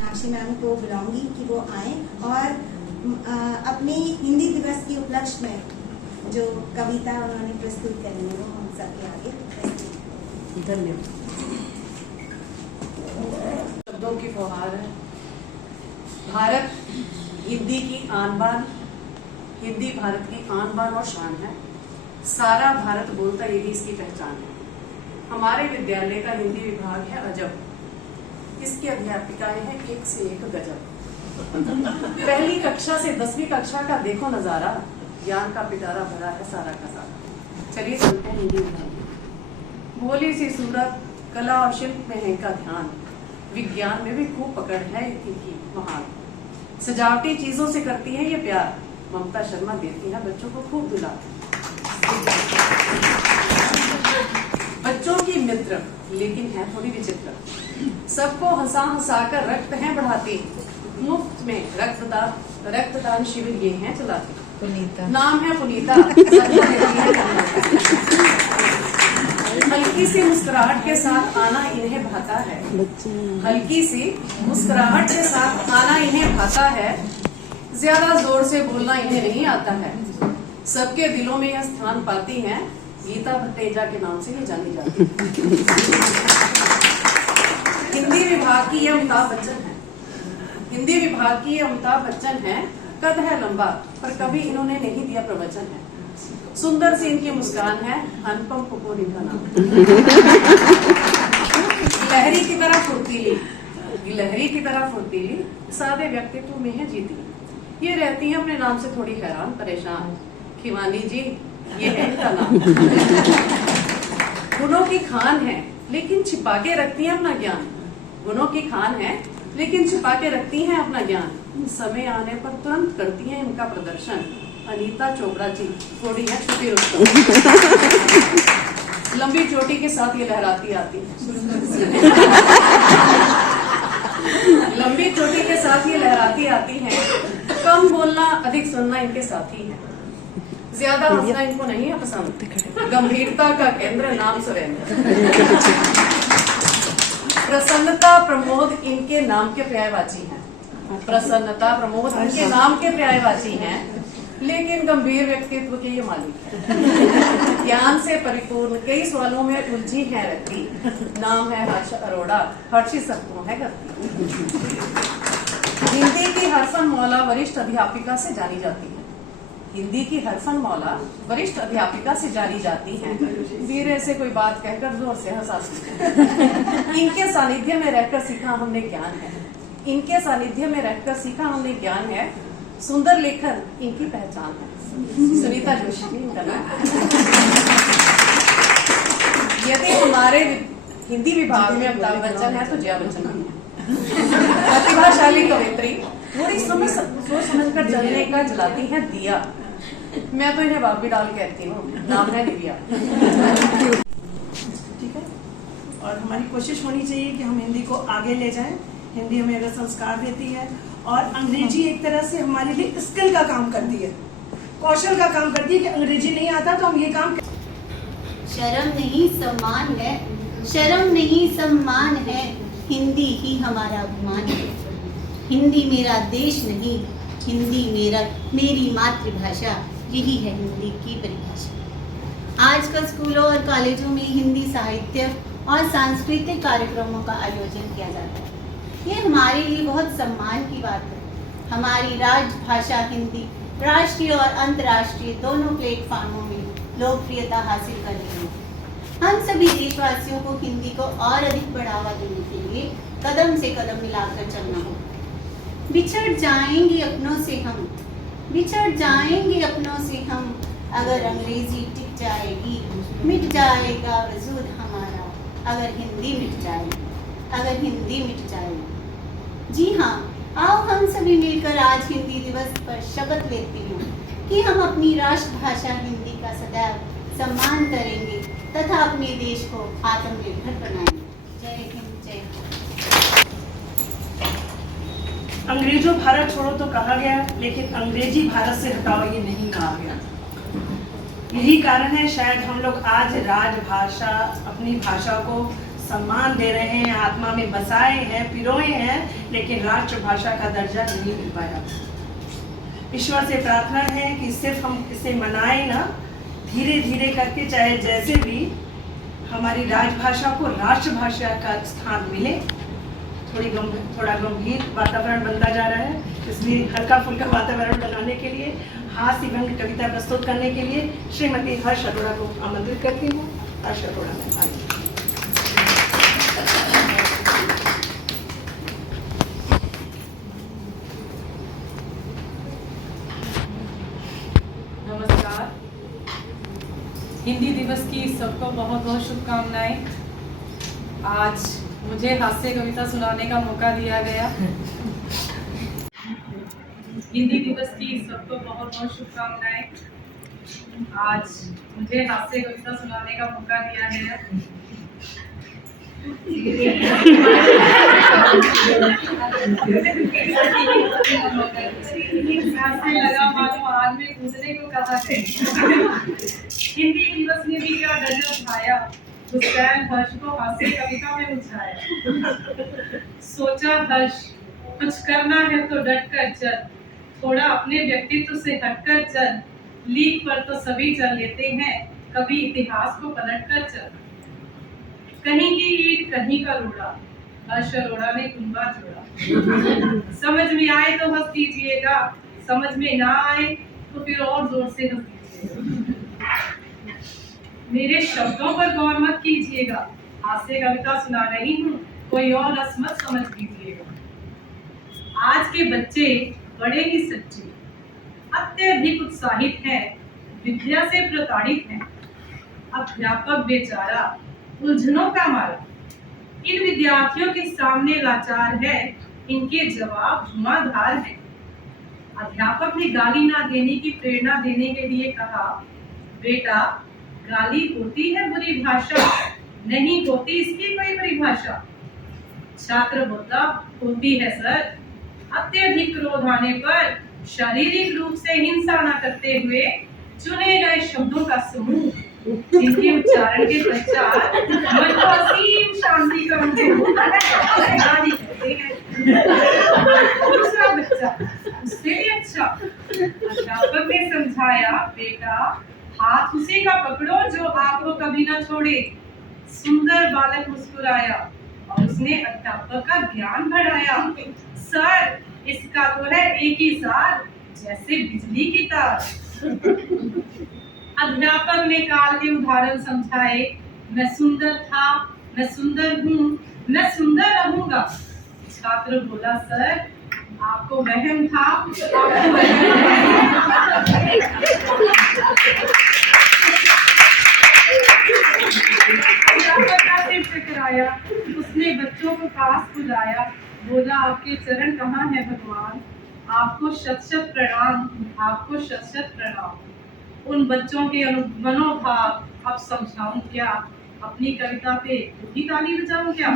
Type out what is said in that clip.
Meenakshi ma'am को बुलाऊंगी कि वो आए और अपनी हिंदी दिवस के उपलक्ष्य में जो कविता उन्होंने प्रस्तुत करी है वो हम सबके आगे प्रस्तुत। धन्यवाद। शब्दों की फुहार है। भारत हिंदी की आन बान, हिंदी भारत की आन बान और शान है। सारा भारत बोलता यही इसकी पहचान है। हमारे विद्यालय का हिंदी विभाग है अजब। इसकी अध्यापिकाएं हैं एक से एक गजब। पहली कक्षा से 10वीं कक्षा का देखो नजारा, ज्ञान का पिटारा भरा है सारा का सारा। चलिए चलते हैं हिंदी विभाग। भोली सी सूरत, कला और शिल्प में है इनका ध्यान। विज्ञान में भी खूब पकड़ है इनकी महान। सजावटी चीजों से करती है ये प्यार। ममता शर्मा देती है बच्चों को खूब दुलार। बच्चों की मित्र लेकिन है थोड़ी विचित्र। सबको हंसा हंसा कर रक्त है बढ़ाती। मुफ्त में रक्तदान शिविर ये हैं चलाती। पुनीता नाम है पुनीता। हल्की सी मुस्कुराहट के साथ आना इन्हें भाता है। हल्की सी मुस्कुराहट के साथ आना इन्हें भाता है। ज्यादा जोर से बोलना इन्हें नहीं आता है। सबके दिलों में यह स्थान पाती हैं। गीता भट्टेजा के नाम से ये जानी जाती है। हिंदी विभाग की ये अमिताभ बच्चन है। हिंदी विभाग की ये अमिताभ बच्चन है। कद है लंबा पर कभी इन्होंने नहीं दिया प्रवचन है। सुंदर सी इनकी मुस्कान है। अनुपम कपूर इनका नाम। लहरी की तरह फुर्तीली, लहरी की तरह फुर्तीली, सादे व्यक्तित्व में है जीती। ये रहती है अपने नाम से थोड़ी हैरान परेशान। खिवानी जी ये है इनका नाम। गुणों की खान है लेकिन छिपा के रखती है अपना ज्ञान। गुणों की खान है लेकिन छिपा के रखती हैं अपना ज्ञान। समय आने पर तुरंत करती हैं इनका प्रदर्शन। अनीता चोपड़ा जी थोड़ी है छुपी रुस्तम। लंबी चोटी के साथ ये लहराती आती है। लंबी चोटी के साथ ये लहराती आती हैं। कम बोलना अधिक सुनना इनके साथी है। ज्यादा हंसना इनको नहीं है पसंद। गंभीरता का केंद्र नाम सुरेंद्र। प्रसन्नता प्रमोद इनके नाम के पर्यायवाची हैं। प्रसन्नता प्रमोद इनके नाम के पर्यायवाची हैं। लेकिन गंभीर व्यक्तित्व के ये मालिक हैं। ज्ञान से परिपूर्ण कई सवालों में उलझी है रहती। नाम है हर्ष अरोड़ा, हर्षी सबको है करती। हिंदी की हरफन मौला वरिष्ठ अध्यापिका से जानी जाती है। हिंदी की हरफन मौला वरिष्ठ अध्यापिका से जानी जाती हैं। धीरे से कोई बात कहकर जोर से हंसाती। इनके सानिध्य में रहकर सीखा हमने ज्ञान है। इनके सानिध्य में रहकर सीखा हमने ज्ञान है। सुंदर लेखन इनकी पहचान है। सुनीता जोशी इनका नाम। यदि हमारे हिंदी विभाग में अमिताभ बच्चन है तो जया बच्चन है। प्रतिभाशाली कवित्री थोड़ी सोच समझकर जलने का जलाती है दिया। मैं तो इन्हें बाबी डाल कहती हूँ। नाम है दिव्या। ठीक है। और हमारी कोशिश होनी चाहिए कि हम हिंदी को आगे ले जाएं। हिंदी हमें अगर संस्कार देती है और अंग्रेजी एक तरह से हमारे लिए स्किल का काम करती है, कौशल का काम करती है कि अंग्रेजी नहीं आता तो हम ये काम। शर्म नहीं सम्मान है, शर्म नहीं सम्मान है। हिंदी ही हमारा अभिमान है। हिंदी मेरा देश नहीं, हिंदी मेरी मातृभाषा। यही है हिंदी की परिभाषा। आजकल स्कूलों और कॉलेजों में हिंदी साहित्य और सांस्कृतिक कार्यक्रमों का आयोजन किया जाता है। ये हमारे लिए बहुत सम्मान की बात है। हमारी राजभाषा हिंदी राष्ट्रीय और अंतर्राष्ट्रीय दोनों प्लेटफॉर्मों में लोकप्रियता हासिल कर रही है। हम सभी देशवासियों को हिंदी को और अधिक बढ़ावा देने के लिए कदम से कदम मिलाकर चलना होगा। बिछड़ जाएंगे अपनों से हम, बिछड़ जाएंगे अपनों से हम। अगर अंग्रेजी टिक जाएगी मिट जाएगा वजूद हमारा। अगर हिंदी मिट जाएगी, अगर हिंदी मिट जाएगी। जी हाँ, आओ हम सभी मिलकर आज हिंदी दिवस पर शपथ लेते हैं कि हम अपनी राष्ट्रभाषा हिंदी का सदैव सम्मान करेंगे तथा अपने देश को आत्मनिर्भर बनाएंगे। जय हिंद, जय भारत। अंग्रेजों भारत छोड़ो तो कहा गया, लेकिन अंग्रेजी भारत से हटाओ ये नहीं कहा गया। यही कारण है शायद हम लोग आज राजभाषा अपनी भाषा को सम्मान दे रहे हैं, आत्मा में बसाए हैं, पिरोए हैं, लेकिन राष्ट्रभाषा का दर्जा नहीं मिल पाया। ईश्वर से प्रार्थना है कि सिर्फ हम इसे मनाएं ना, धीरे धीरे करके चाहे जैसे भी हमारी राजभाषा को राष्ट्रभाषा का स्थान मिले। थोड़ा गंभीर वातावरण बनता जा रहा है, इसलिए हल्का फुल्का वातावरण बनाने के लिए हास्य व्यंग्य कविता प्रस्तुत करने के लिए श्रीमती हर्ष अरोड़ा को आमंत्रित करती हूँ। हर्ष अरोड़ा में आइए। नमस्कार। हिंदी दिवस की सबको बहुत बहुत शुभकामनाएं। आज मुझे हास्य कविता सुनाने का मौका दिया गया। हिंदी दिवस की सबको बहुत बहुत शुभकामनाएं। आज मुझे हास्य कविता सुनाने का मौका दिया गया। हास्य लगा मानो आग में कूदने को कहा है। हिंदी दिवस ने भी क्या गजब ढाया, हुसैन हर्ष को हास्य कविता में उलझाया। सोचा हर्ष कुछ करना है तो डट कर चल, थोड़ा अपने व्यक्तित्व से हटकर चल, लीक पर तो सभी चल लेते हैं, कभी इतिहास को पलट कर चल। कहीं की ईट कहीं का रोड़ा, हर्ष अरोड़ा ने कुंभा जोड़ा। समझ में आए तो हंस दीजिएगा, समझ में ना आए तो फिर और जोर से हंस दीजिएगा। मेरे शब्दों पर गौर मत कीजिएगा, हास्य कविता सुना रही हूँ, कोई और रस मत समझ लीजिएगा। आज के बच्चे बड़े ही सच्चे, अत्यधिक उत्साहित हैं, विद्या से प्रताड़ित हैं। अध्यापक बेचारा उलझनों का मारा, इन विद्यार्थियों के सामने लाचार है, इनके जवाब धुआंधार है। अध्यापक ने गाली ना देने की प्रेरणा देने के लिए कहा, बेटा गाली होती है बुरी भाषा, नहीं होती इसकी कोई परिभाषा। छात्र बोला, होती है सर। अत्यधिक क्रोध आने पर शारीरिक रूप से हिंसा न करते हुए चुने गए शब्दों का समूह, जिनके उच्चारण के पश्चात मन को असीम शांति का अनुभव होता है, गाली कहते हैं। दूसरा बच्चा उससे भी अच्छा, अध्यापक ने समझाया, बेटा हाथ उसी का पकड़ो जो आपको कभी ना छोड़े। सुंदर बालक मुस्कुराया और उसने अध्यापक का ज्ञान बढ़ाया। सर इसका तो है एक ही सार, जैसे बिजली की तार। अध्यापक ने काल के उदाहरण समझाए, मैं सुंदर था, मैं सुंदर हूँ, मैं सुंदर रहूंगा। छात्र बोला, सर आपको वहम था, आपको वहम है। कराया, उसने बच्चों को पास बुलाया, बोला आपके चरण कहाँ है भगवान, आपको शत शत प्रणाम, आपको शत शत प्रणाम। उन बच्चों के मनोभाव अब समझाऊं क्या, अपनी कविता पे भी ताली बजाऊं क्या।